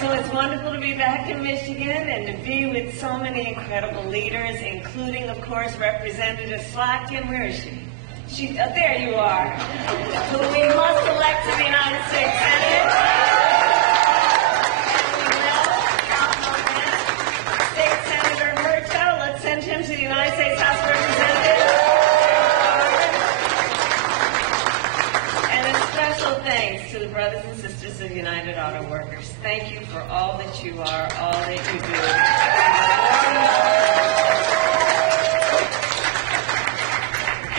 So it's wonderful to be back in Michigan and to be with so many incredible leaders, including, of course, Representative Slotkin. Where is she? There you are. Who we must elect to the United States Senate. State Senator Hertel, let's send him to the United States House of Representatives. And a special thanks to the brothers and sisters of United Auto Workers. Thank you for all that you are, all that you do.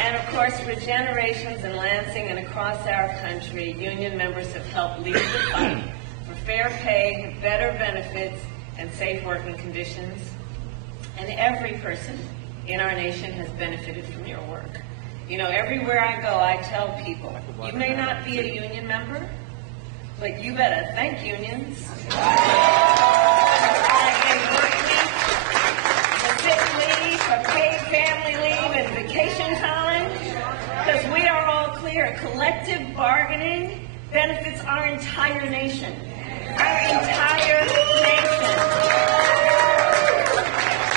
And of course, for generations in Lansing and across our country, union members have helped lead the fight for fair pay, better benefits, and safe working conditions. And every person in our nation has benefited from your work. You know, everywhere I go, I tell people, you may not be a union member, but you better thank unions. For sick leave, for paid family leave, and vacation time. Because we are all clear, collective bargaining benefits our entire nation. Our entire nation.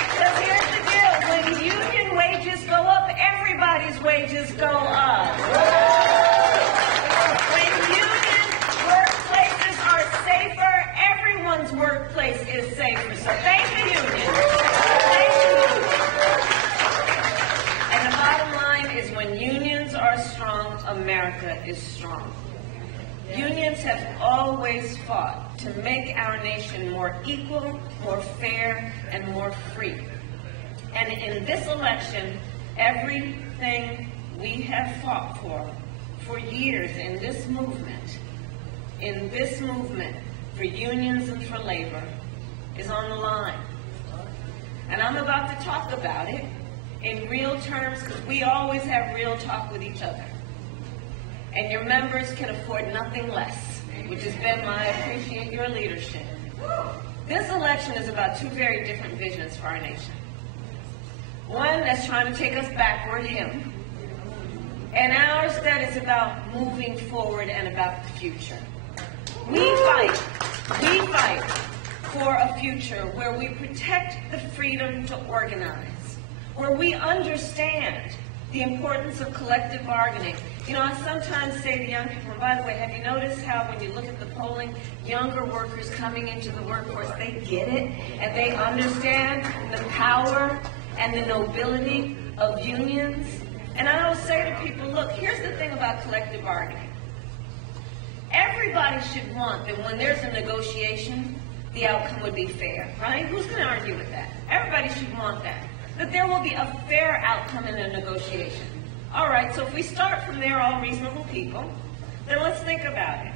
Because here's the deal, when union wages go up, everybody's wages go up. When union workplaces are safer, everyone's workplace is safer. So thank the union. Thank the union. And the bottom line is when unions are strong, America is strong. Unions have always fought to make our nation more equal, more fair, and more free. And in this election, everything we have fought for years in this movement for unions and for labor, is on the line. And I'm about to talk about it in real terms because we always have real talk with each other. And your members can afford nothing less, which has been my appreciate your leadership. This election is about two very different visions for our nation. One that's trying to take us backward, him, and ours that is about moving forward and about the future. We fight for a future where we protect the freedom to organize, where we understand the importance of collective bargaining. You know, I sometimes say to young people, and by the way, have you noticed how when you look at the polling, younger workers coming into the workforce, they get it, and they understand the power and the nobility of unions? And I always say to people, look, here's the thing about collective bargaining. Everybody should want that when there's a negotiation, the outcome would be fair, right? Who's going to argue with that? Everybody should want that. That there will be a fair outcome in a negotiation. All right, so if we start from there, all reasonable people, then let's think about it.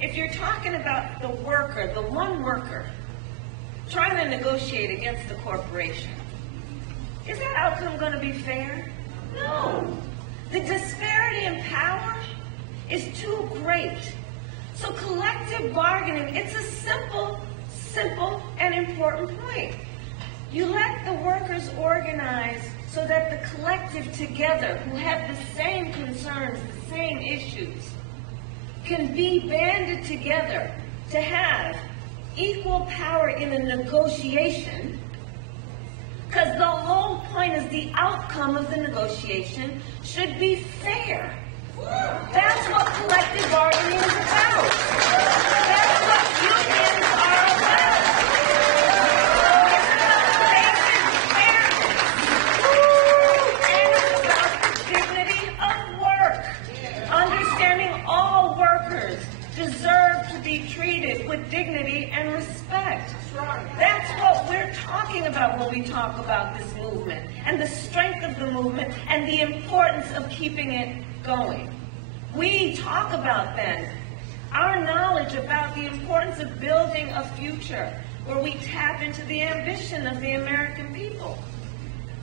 If you're talking about the worker, the one worker, trying to negotiate against the corporation, is that outcome going to be fair? No. The disparity in power is too great. So collective bargaining, it's a simple and important point. You let the workers organize so that the collective together, who have the same concerns, the same issues, can be banded together to have equal power in a negotiation, because the whole point is the outcome of the negotiation should be fair. That's what collective bargaining is about. That's what unions are about. And it's about the dignity of work. Understanding all workers deserve to be treated with dignity and respect. That's what we're talking about when we talk about this movement and the strength of the movement and the importance of keeping it going. We talk about then our knowledge about the importance of building a future where we tap into the ambition of the American people,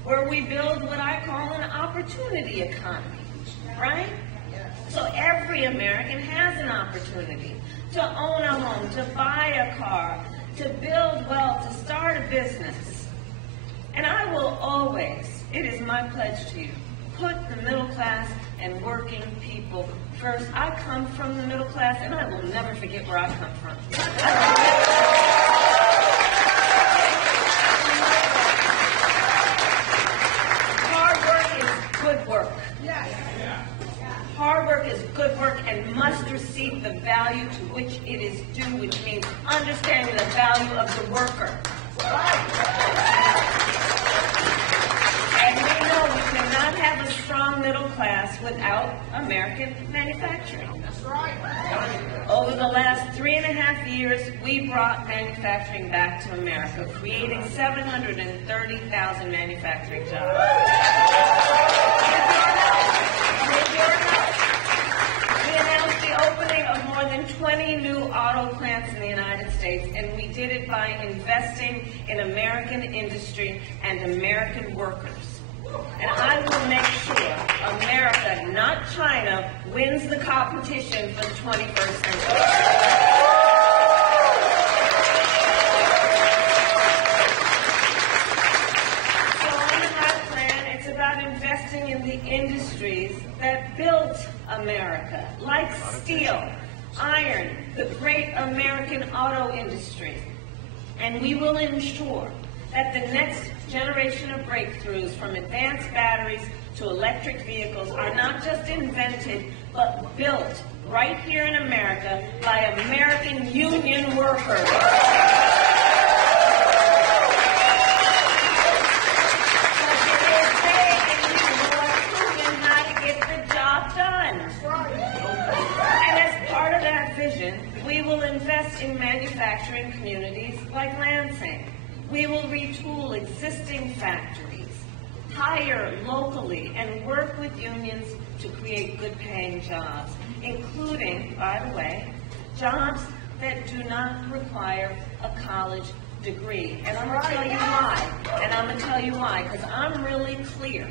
where we build what I call an opportunity economy, right? So every American has an opportunity to own a home, to buy a car, to build wealth, to start a business. And I will always, it is my pledge to you, put the middle class and working people first. I come from the middle class, and I will never forget where I come from. it must receive the value to which it is due, which means understanding the value of the worker. And we know we cannot have a strong middle class without American manufacturing. That's right. Over the last 3.5 years, we brought manufacturing back to America, creating 730,000 manufacturing jobs. We announced the opening of more than 20 new auto plants in the United States, and we did it by investing in American industry and American workers. And I will make sure America, not China, wins the competition for the 21st century. So under my plan, it's about investing in the industries that built America, like steel, iron, the great American auto industry. And we will ensure that the next generation of breakthroughs, from advanced batteries to electric vehicles, are not just invented, but built right here in America by American union workers. We will invest in manufacturing communities like Lansing. We will retool existing factories, hire locally, and work with unions to create good-paying jobs, including, by the way, jobs that do not require a college degree. And I'm going to tell you why. And I'm going to tell you why, because I'm really clear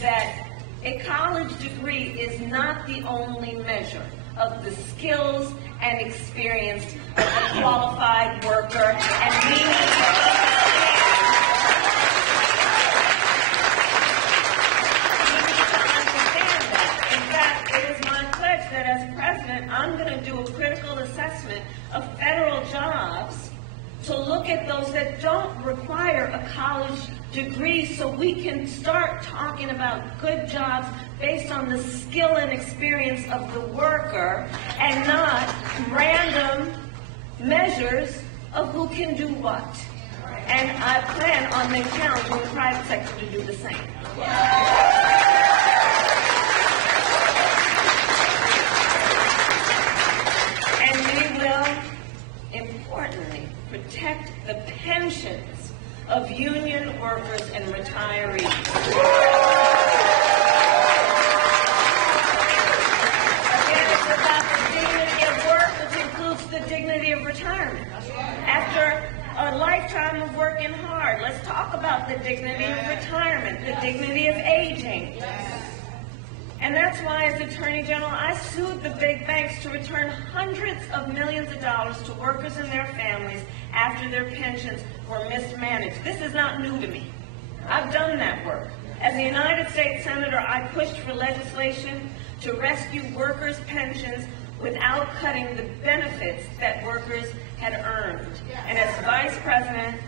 that a college degree is not the only measure of the skills and experience of a qualified worker, and we need to understand that. In fact, it is my pledge that as president, I'm going to do a critical assessment of federal jobs to look at those that don't require a college degree, so we can start talking about good jobs based on the skill and experience of the worker, and not random measures of who can do what. And I plan on challenging the private sector to do the same. And we will, importantly, protect the pensions of union workers and retirees. The dignity of retirement. After a lifetime of working hard, let's talk about the dignity of retirement, the dignity of aging. And that's why, as Attorney General, I sued the big banks to return hundreds of millions of dollars to workers and their families after their pensions were mismanaged. This is not new to me. I've done that work. As a United States Senator, I pushed for legislation to rescue workers' pensions without cutting the benefits that workers had earned. And as Vice President,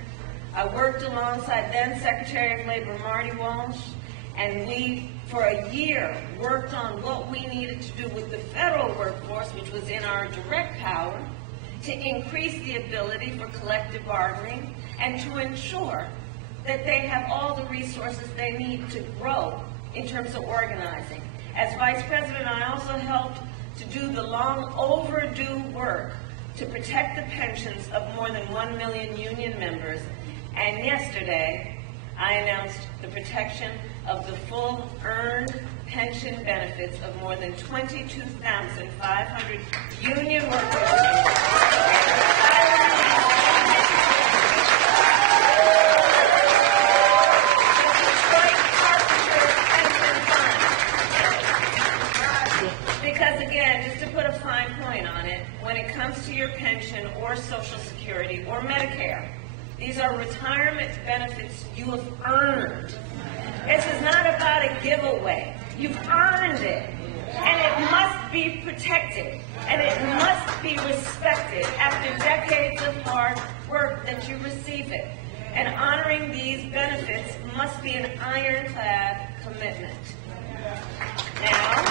I worked alongside then Secretary of Labor Marty Walsh, and we, for a year, worked on what we needed to do with the federal workforce, which was in our direct power, to increase the ability for collective bargaining and to ensure that they have all the resources they need to grow in terms of organizing. As Vice President, I also helped to do the long overdue work to protect the pensions of more than 1 million union members. And yesterday, I announced the protection of the full earned pension benefits of more than 22,500 union workers. Because again, just to put a fine point on it, when it comes to your pension or Social Security or Medicare, these are retirement benefits you have earned. This is not about a giveaway. You've earned it, and it must be protected, and it must be respected after decades of hard work that you receive it. And honoring these benefits must be an ironclad commitment. Now,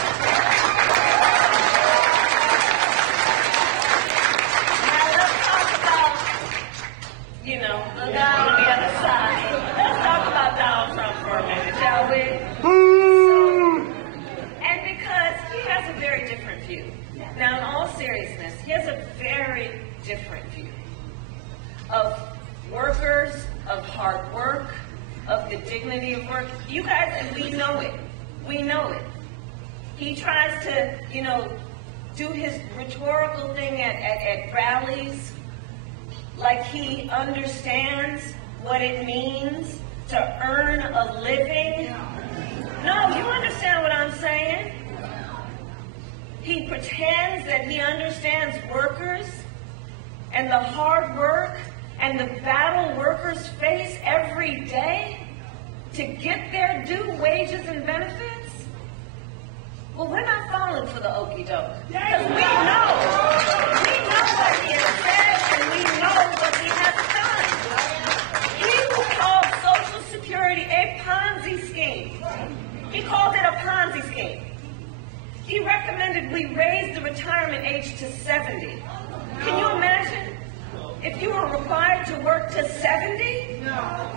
different view of workers, of hard work, of the dignity of work. You guys, and we know it. We know it. He tries to, do his rhetorical thing at rallies like he understands what it means to earn a living. No, you understand what I'm saying? He pretends that he understands workers and the hard work and the battle workers face every day to get their due wages and benefits. Well, we're not falling for the okie doke. Because we know what he has said and we know what he has done. He called Social Security a Ponzi scheme. He called it a Ponzi scheme. He recommended we raise the retirement age to 70. Can you imagine if you were required to work to 70? No.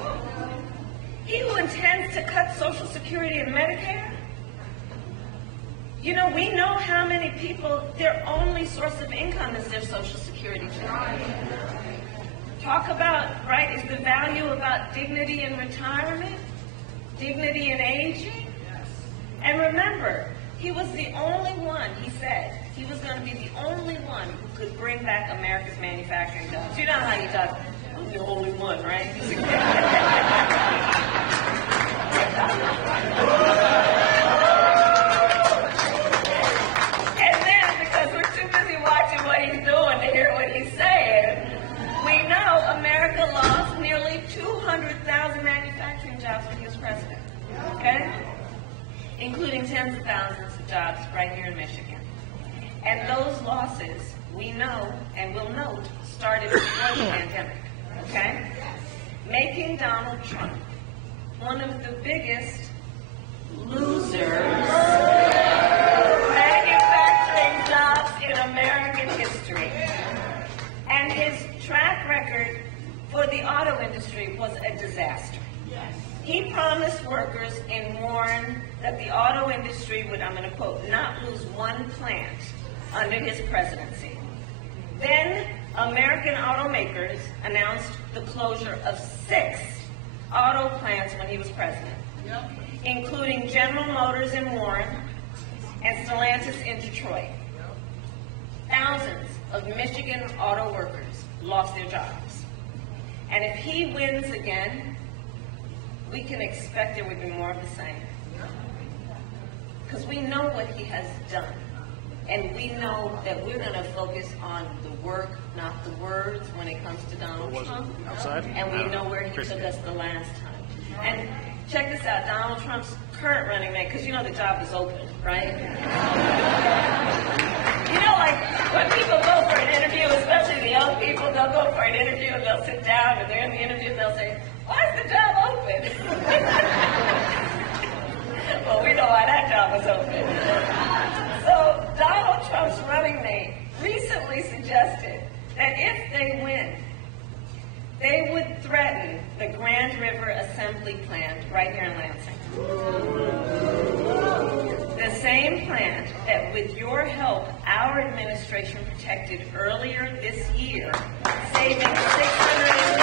He who intends to cut Social Security and Medicare, we know how many people, their only source of income is their Social Security check. Talk about, is the value about dignity in retirement, dignity in aging? And remember, he was the only one, he said, he was going to be the only one who could bring back America's manufacturing jobs. You know how he talks, I'm the only one, right? And then, because we're too busy watching what he's doing to hear what he's saying, we know America lost nearly 200,000 manufacturing jobs when he was president, okay? Including tens of thousands of jobs right here in Michigan. And those losses, we know and will note, started before the pandemic, okay? Making Donald Trump one of the biggest losers manufacturing jobs in American history. And his track record for the auto industry was a disaster. He promised workers and warned that the auto industry would, I'm going to quote, not lose one plant under his presidency. Then American automakers announced the closure of 6 auto plants when he was president, including General Motors in Warren and Stellantis in Detroit. Thousands of Michigan auto workers lost their jobs. And if he wins again, we can expect there would be more of the same. Because we know what he has done. And we know that we're going to focus on the work, not the words, when it comes to Donald Trump. Outside? And we know where he took us the last time. And check this out, Donald Trump's current running mate, because the job is open, right? Like when people go for an interview, especially the young people, they'll go for an interview and they'll sit down and they're in the interview and they'll say, why is the job open? Well, we know why that job was open. So Donald Trump's running mate recently suggested that if they win, they would threaten the Grand River Assembly plant right here in Lansing. The same plant that, with your help, our administration protected earlier this year, saving $650 million.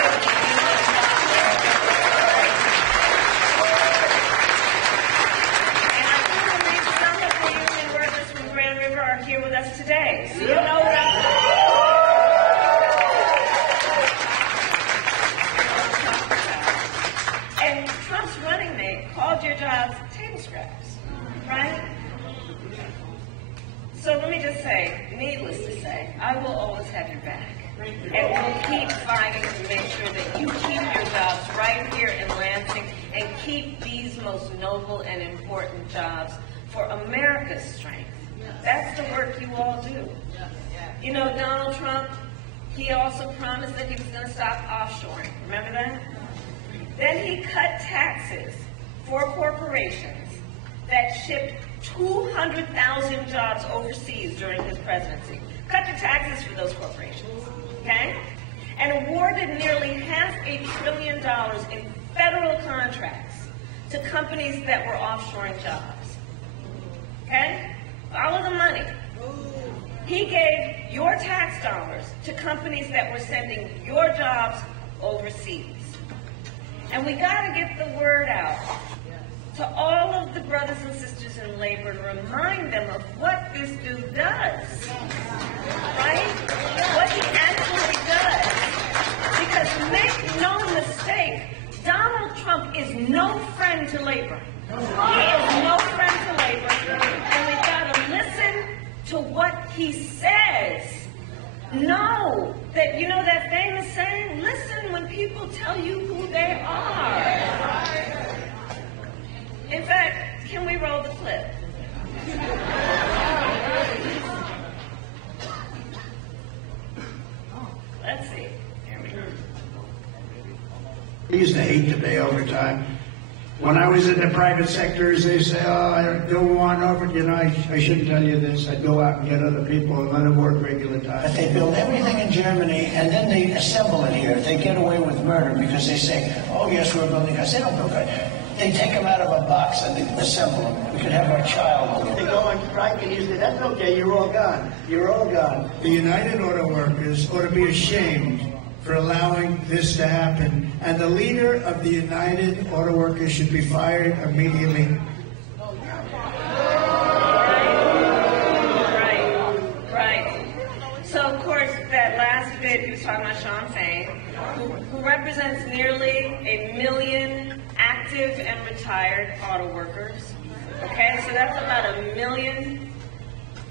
And I do believe some of the union workers from Grand River are here with us today. So you know what I'm talking about. And Trump's running mate called your jobs table scraps, right? So let me just say, needless to say, I will always have your back. And we'll keep fighting to make sure that you keep your jobs right here in Lansing and keep these most noble and important jobs for America's strength. That's the work you all do. Donald Trump, he also promised that he was going to stop offshoring. Remember that? Then he cut taxes for corporations that shipped 200,000 jobs overseas during his presidency. Cut the taxes for those corporations, okay? And awarded nearly $500 billion in federal contracts to companies that were offshoring jobs, okay? Follow the money. He gave your tax dollars to companies that were sending your jobs overseas. And we got to get the word out to all of the brothers and sisters in labor to remind them of what this dude does, right? What he actually does. Because make no mistake, Donald Trump is no friend to labor. He is no friend to labor, and we've got to listen to what he says. Know that, you know that famous saying, listen when people tell you who they are. In fact, can we roll the clip? Let's see. Here we go. I used to hate to pay overtime. When I was in the private sectors, they say, oh, I don't want over, you know, I shouldn't tell you this. I'd go out and get other people and let them work regular time. But they build everything in Germany, and then they assemble it here. They get away with murder because they say, oh, yes, we're building guys. They don't build guys. They take them out of a box and they assemble them. We could have our child. They go on strike and you say, that's okay, you're all gone. You're all gone. The United Auto Workers ought to be ashamed for allowing this to happen. And the leader of the United Auto Workers should be fired immediately. Right. So, of course, that last bit, he was talking about Sean Fain, who represents nearly 1 million active and retired auto workers. Okay, so that's about 1 million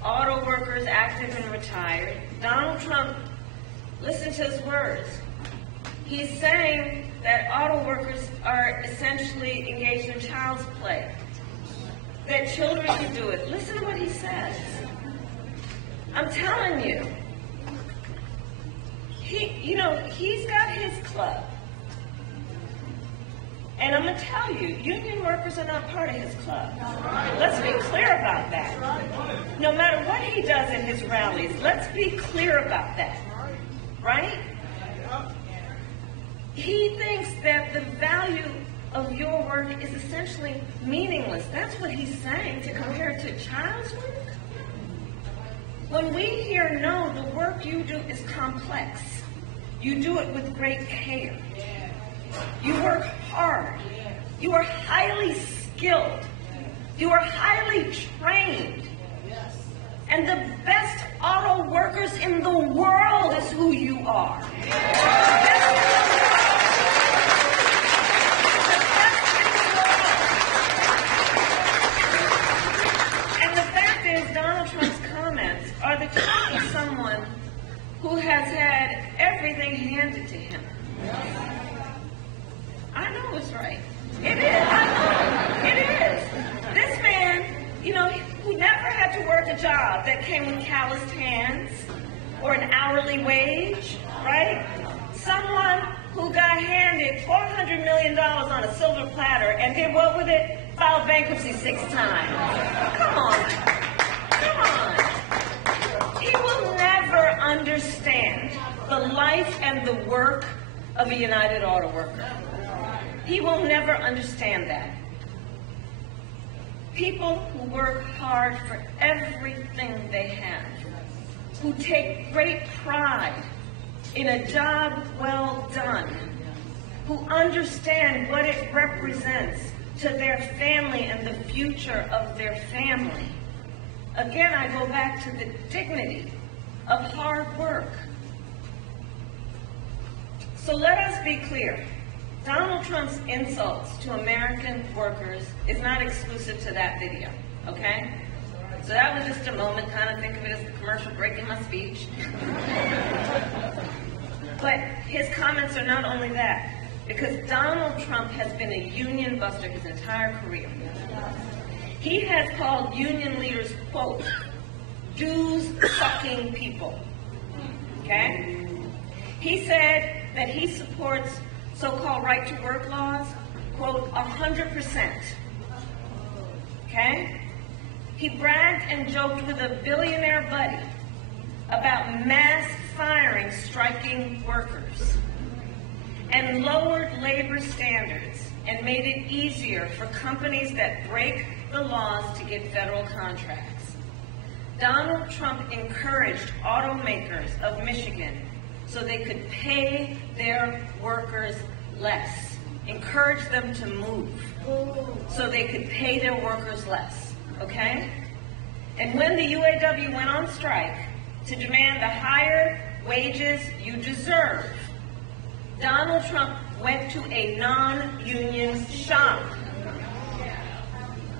auto workers, active and retired. Donald Trump, listen to his words. He's saying that auto workers are essentially engaged in child's play, that children can do it. Listen to what he says. I'm telling you, he's got his club. And I'm going to tell you, union workers are not part of his club. Let's be clear about that. No matter what he does at his rallies, let's be clear about that. Right? He thinks that the value of your work is essentially meaningless. That's what he's saying, to compare it to child's work. When we hear no, the work you do is complex. You do it with great care. You work hard. You are highly skilled. You are highly trained. And the best auto workers in the world is who you are. And the fact is, Donald Trump's comments are the truth of someone who has had everything handed to him. I know it's right. It is. I know. It is. This man, who never had to work a job that came with calloused hands or an hourly wage, right? Someone who got handed $400 million on a silver platter and did what with it? Filed bankruptcy 6 times. Come on. Come on. He will never understand the life and the work of a United Auto Worker. He will never understand that. People who work hard for everything they have, who take great pride in a job well done, who understand what it represents to their family and the future of their family. Again, I go back to the dignity of hard work. So let us be clear. Donald Trump's insults to American workers is not exclusive to that video, okay? So that was just a moment, kind of think of it as the commercial break in my speech. But his comments are not only that, because Donald Trump has been a union buster his entire career. He has called union leaders, quote, dues-sucking people, okay? He said that he supports so-called right-to-work laws, quote, 100%, okay? He bragged and joked with a billionaire buddy about mass firing striking workers and lowered labor standards and made it easier for companies that break the laws to get federal contracts. Donald Trump encouraged automakers of Michigan so they could pay their workers less. Encouraged them to move so they could pay their workers less, okay? And when the UAW went on strike to demand the higher wages you deserve, Donald Trump went to a non-union shop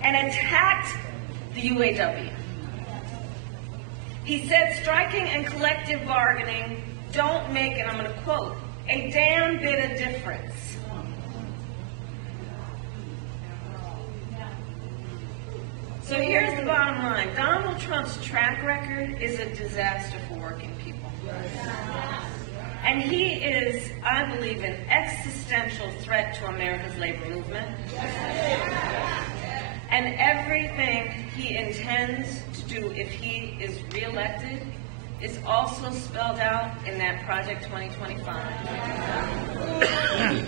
and attacked the UAW. He said striking and collective bargaining don't make, and I'm going to quote, a damn bit of difference. So here's the bottom line. Donald Trump's track record is a disaster for working people. And he is, I believe, an existential threat to America's labor movement. And everything he intends to do if he is reelected is also spelled out in that Project 2025.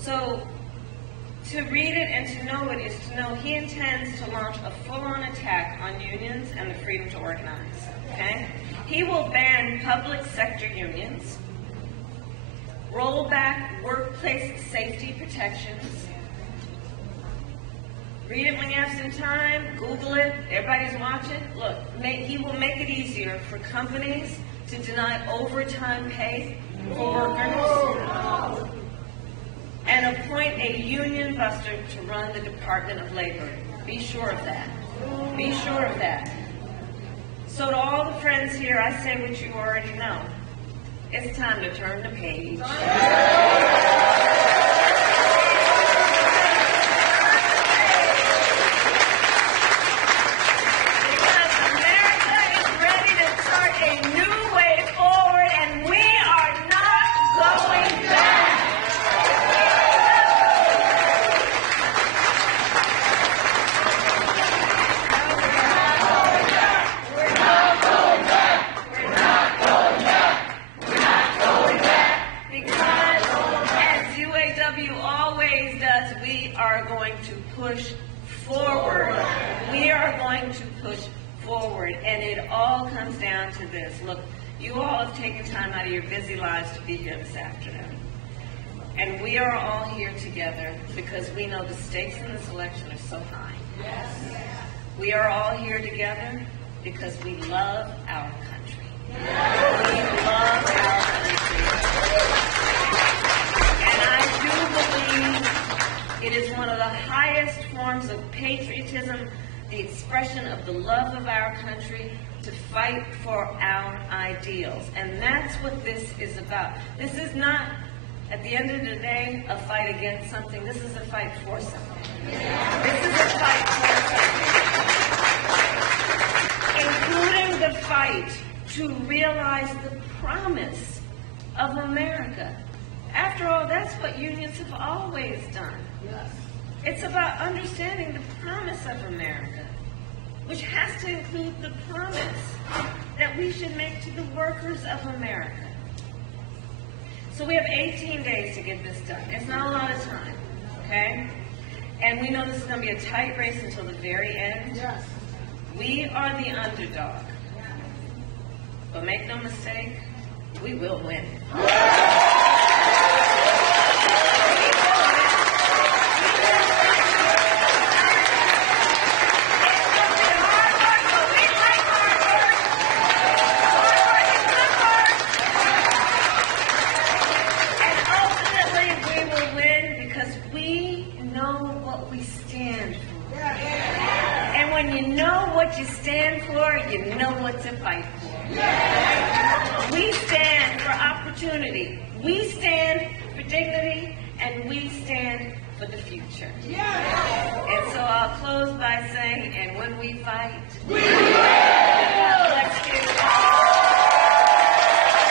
So to read it and to know it is to know he intends to launch a full-on attack on unions and the freedom to organize. Okay? He will ban public sector unions, roll back workplace safety protections. Read it when you have some time, Google it, everybody's watching. Look, he will make it easier for companies to deny overtime pay for workers and appoint a union buster to run the Department of Labor. Be sure of that. Be sure of that. So to all the friends here, I say what you already know. It's time to turn the page. Push forward. We are going to push forward, and it all comes down to this. Look, you all have taken time out of your busy lives to be here this afternoon, and we are all here together because we know the stakes in this election are so high. Yes. We are all here together because we love our country. Yes. We love our country. And I do believe it is one of the highest forms of patriotism, the expression of the love of our country, to fight for our ideals. And that's what this is about. This is not, at the end of the day, a fight against something. This is a fight for something. This is a fight for something. Including the fight to realize the promise of America. After all, that's what unions have always done. It's about understanding the promise of America, which has to include the promise that we should make to the workers of America. So we have 18 days to get this done. It's not a lot of time, okay? And we know this is going to be a tight race until the very end. Yes. We are the underdog. But make no mistake, we will win. You stand for, you know what to fight for. Yeah. We stand for opportunity. We stand for dignity, and we stand for the future. Yeah. And so I'll close by saying, and when we fight, we win.